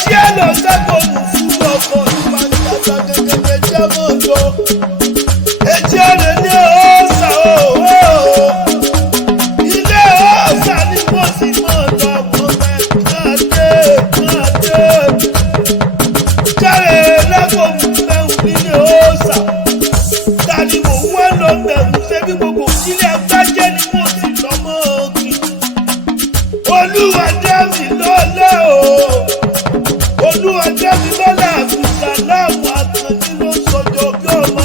cielo sapo mufulo ko manta gege jamodo ejele ni osa ile osa ni mo si mo lo mo kade kare la ko mu ni osa tani mo wa lo me se bi gbogbo ile Agbaje ni mo si lo mo ki Olúwa dá mi lọ́lá Olúwa dá mi lọ́lá Abdulsalam Akanni ló sọjọ́ bí ọmọ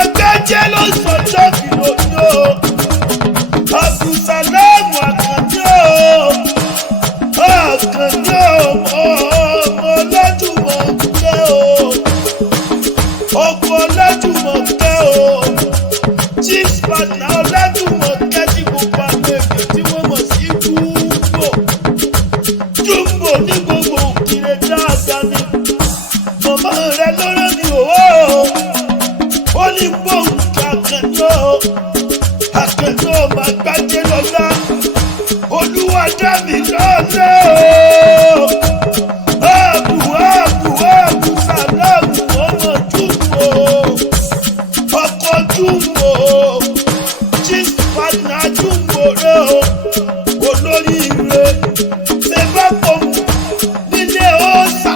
Agbaje ló sọjọ́ bí lójó Abdulsalam Akanni ọmọ Ọlájùmọ̀kẹ́ ọkọ̀ Ọlájùmọ̀kẹ́ chief partner Ọlájùmọ̀kẹ́ tí gbogbo àwọn èèyàn tí wọ́n mọ̀ sí Jumbo ní gbogbo òkìrè dáadáa ni màmá rẹ lọ́rọ́ ni ó ní bóun kí Akanni ọmọ Agbaje lọ́lá Olúwa dá mi lọ́lá Abdulsalam ọmọ Jumbo ọkọ̀ Jumbo chief partner Jumbo rẹ olórí ire ṣe bá pọ̀ nílé ọ̀sà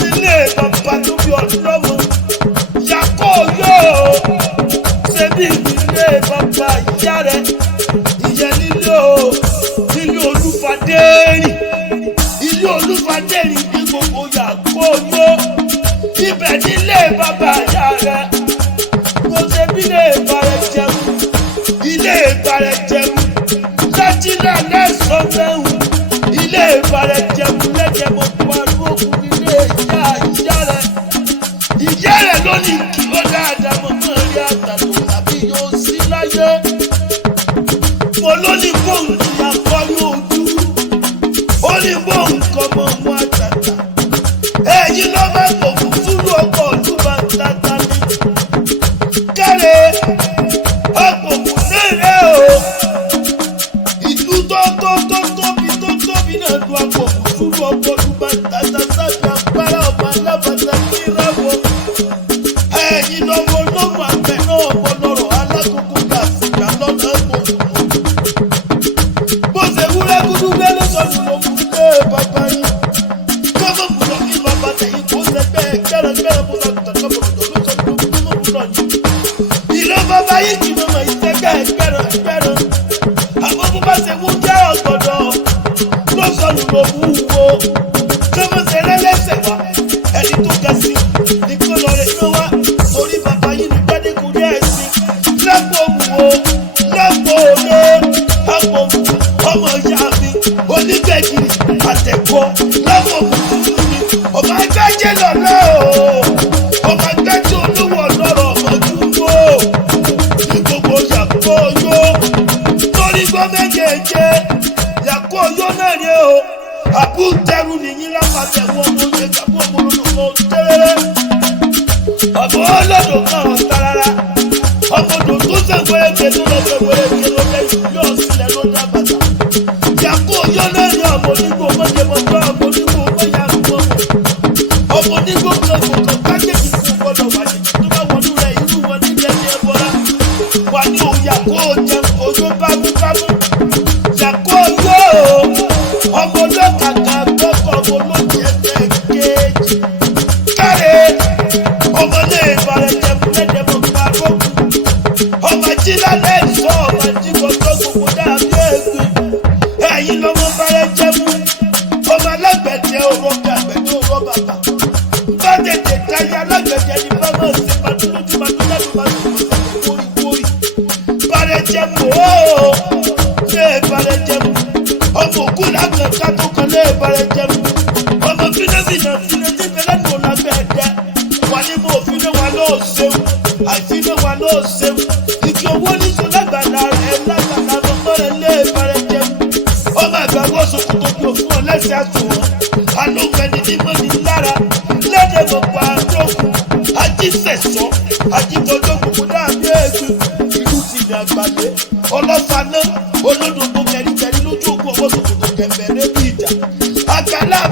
nílé bàbá tó bí ọlọ́mọ yàkó yóò ṣe bí nílé bàbá ìyá rẹ ìyẹn nílé Olúfadérì ní gbogbo yàkó yóò ibẹ̀ nílé bàbá ìyá rẹ mo ṣe bí ilé ìbàrẹ̀ jẹun lájínà lẹ́sàn mẹ́hùn ilé ìbàrẹ̀ jẹun lẹ́jẹ̀ mo pariwo kún nílé ìyá rẹ̀ ló ní kí ó dáadáa mo mọ̀ rí àtàlù tàbí yóò sí láyé mo ló ní bóun ìyá kọ́ yóò dúró ó ní bóun kọ́ mọ́ wọn àtàtà èyí ló máa ń gbòògùn túlù ọkọ̀ olúwa tata ní kẹ́rẹ́ ọgbòògùn náà ìlú tó tóbi náà lu agbòògùn túlù ọkọ̀ olúwa tata sábẹ́ agbára ọmọ alábàtà ní ìràwọ̀ ẹ̀yìn lọ́wọ́ lọ́mọ àgbẹ̀ náà ọmọ lọ́rọ̀ alákòókò gàfìgbà lọ́nà gbòògùn bó ṣe wúrẹ́ gúdú gbé lọ́sọ̀nù ló mú lé bàbá yìí kọ́mọ̀ bùrọ̀ kí bàbá tẹ̀yìn kó ṣe bẹ́ẹ̀ kẹ́rẹ́kẹ́rẹ́ mo lọ tẹ̀kọ́ bọ̀rọ̀ lọ́sọ̀nù ló mú bùrọ̀ yìí ìlú bàbá yìí kì í mọ̀ ìṣe kẹ́rẹ́kẹ́rẹ́ àwọn bó bá ṣe wú jẹ́ ọ̀gbọ̀dọ̀ lọ́sọ̀nù ló mú wo kọ́mọ̀ ṣe lẹ́lẹ́sẹ̀ wá ẹni tó ga sí ní kó lọ rẹ̀ iná wá orí bàbá yìí ní gbádẹ́kùn ní ẹ̀sìn lọ́pọ̀ òwò lọ́pọ̀ òde àpò ọmọ ìyá mi onígbẹ̀gìrì àtẹ̀kọ́ lọ́pọ̀ òkùnkùn mi ọmọ Agbaje lọ́lá ọmọ Agbaje olówó ọlọ́rọ̀ ọmọ Jumbo ní gbogbo yàkó yó lórí gbọ́ méjèèjì yàkó yó náà rí àbúntẹrù nìyí lápapẹ̀ wọn mo ṣe gbàgbọ́ ọmọ olódò tẹ́rẹ́rẹ́ ọmọ olódò kan tarara ọmọ odò tó sẹ́gbẹ́rẹ́gbẹ́ tó lọ sẹ́gbẹ́rẹ́gbẹ́ ló lẹ́yìn yóò sílẹ̀ ló dá bàtà yàkó yó náà rí ọmọ onígbò mọ́jẹ́mọ́tọ́ ọmọ onígbò mọ́yàgbọ́ ọmọ onígbò kankan kájẹ́kì fún gbọ́dọ̀ wà ní tó bá wọnú rẹ̀ irú wọn nílẹ̀ ní ẹbọra wà ní òyàkó jẹun ojú bámúbámú yàkó yó ọmọ olókàkà gbọ́kọ̀ ọmọ olóòjì ẹgbẹ́ kejì kárẹ̀ ọmọ ní ìbàrẹ̀ jẹun lẹ́dẹ̀mọ́ parókù ọmọ jílá lẹ́sọ̀ ọmọ jíkọ̀ tó gbogbo dàbí ègbè ẹ̀yìn lọ́mọ bàrẹ̀ jẹun ọmọ alágbẹ̀dẹ ọ̀rọ̀ àgbẹ̀dẹ ọ̀rọ̀ bàbà bá tètè táyà alágbẹ̀dẹ ní bámọ̀ sí madúlójú wórí bàrẹ̀ jẹun lé bàrẹ̀ jẹun ọmọ òkú làgbẹ̀ká tó kan lé bàrẹ̀ jẹun ọmọ fínẹ́fínà tí bẹ́lẹ́ nù lágbẹ̀dẹ wà ní mo fínẹ́ wà lóò ṣeun àìfínẹ́ wà lóò ṣeun ìjọ owó níṣó lágbàlá rẹ̀ lágbàlá lọ́mọ rẹ̀ lé bàrẹ̀ jẹun ọmọ àgbàwọ̀ sọ̀kòtò bí òfin ọ̀lẹ́sẹ̀ àtùwọ̀n alóńgbẹ́ni ní mọ́ni lára lédè gbogbo àdókù ajísẹ̀sọ́ ajíbọ̀dọ̀ gbogbo dàbí ègbè ìlú ti ní Àgbájé ọlọ́fà náà olódòdó kẹrìkẹrì lójú òkú ọwọ́ sọ̀kòtò kẹfẹ́rẹ́ bí ìjà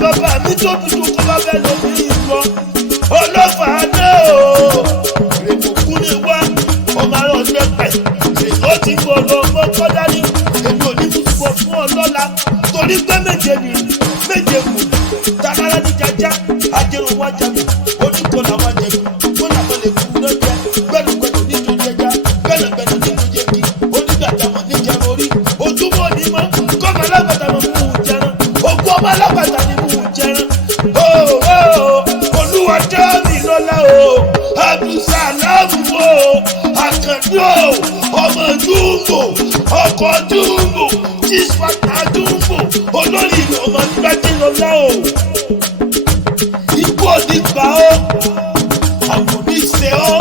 bàbá mi tóbi tó kọ́ bá bẹ́ẹ̀ lọ sí ìlọ ọlọ́fà náà o rèmọ̀kú ni wá ọmọ ará ọ̀sẹ̀ pẹ̀ èyí ó ti gbọ́ lọ ọmọ kọ́dá ní èmi ò ní fúnfọ́ fún ọlọ́la torí pé méje ni méje mú tàkàrà ní jájá ajẹrun wá jẹun oníkọlà wá jẹun wọn làwọn lè kú lọ́jẹ́ gbẹnugbẹnu nítorí ẹja gbẹnugbẹnu nítorí ẹkí onígbàjámọ̀ níjẹun orí ojúmọ́ ní mọ́ kọ́mọ alágbàtà mọ́ mú un jẹran ogún ọmọ alágbàtà ni mú un jẹran olúwa dá mi lọ́lá o Abdulsalam o Akanni o ọmọ dúnbò ọkọ̀ dúnbò jíṣpátá dúnbò olórí ìlú ọmọ gbájú lọ́lá o ikú òní gbà ọ́ àwọn oníṣe ọ́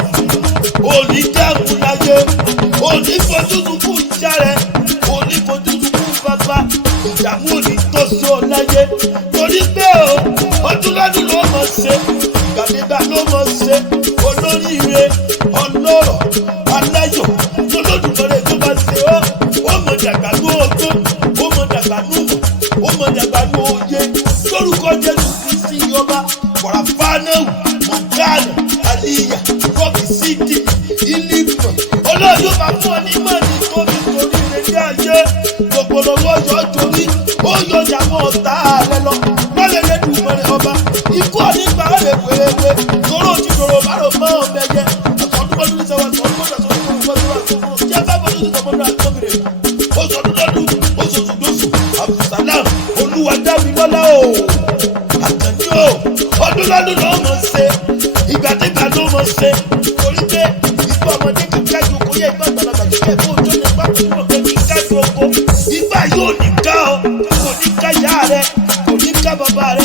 òní dẹ́kun láyé òní fojú sunkún ìjà rẹ̀ òní fojú sunkún bàbá ìdààmú òní tó sí ọ láyé torí pé o ọdún lọ́dún ló mọ̀ ṣe ìgbàdégbà ló mọ̀ ṣe olóríire ọlọ́rọ̀ aláyọ̀ lọ́lọ́dúnmọ́rẹ́ tó bá ṣe ọ́ ó mọ̀ dàgbà ní ọgbọ́n ó mọ̀ dàgbà ní òmò ó mọ̀ dàgbà ní òye lórúkọ Jésù Kristi ọba wàràfánàwù mọ̀gánà àlìyà rọ́bì sídì ìlímọ̀ olóòyò bá fún ọ ní mọ̀ ní tóbi torí rẹ̀ ní ayé gbogbo lọ́wọ́ yọ torí ó yọ ìyàwó ọ̀tá rẹ lọ lọ́lẹ̀lẹ̀ dùnmọ̀rẹ́ ọba ikú ọ̀nígbà rẹ̀ wéwé tóró ti dòrò bárò mọ́ ọ̀mẹ́yẹ ọ̀sọ̀dúnmọ́dún ní sẹ́wọ̀n Abdulsalam olúwa dá mi lọ́lá o Akanni o ọdún lọ́dún ló mọ̀ ṣe ìgbàdégbà ló mọ̀ ṣe torí pé ikú ọmọdé kíkà ìjókòó yẹ ìgbà àgbàlagbà kíkà ìfún òjò ní ìgbà tó mọ̀ pé kíkà ìjókòó ìgbà yóò ní ká ọ kò ní ká ìyá rẹ kò ní ká bàbá rẹ.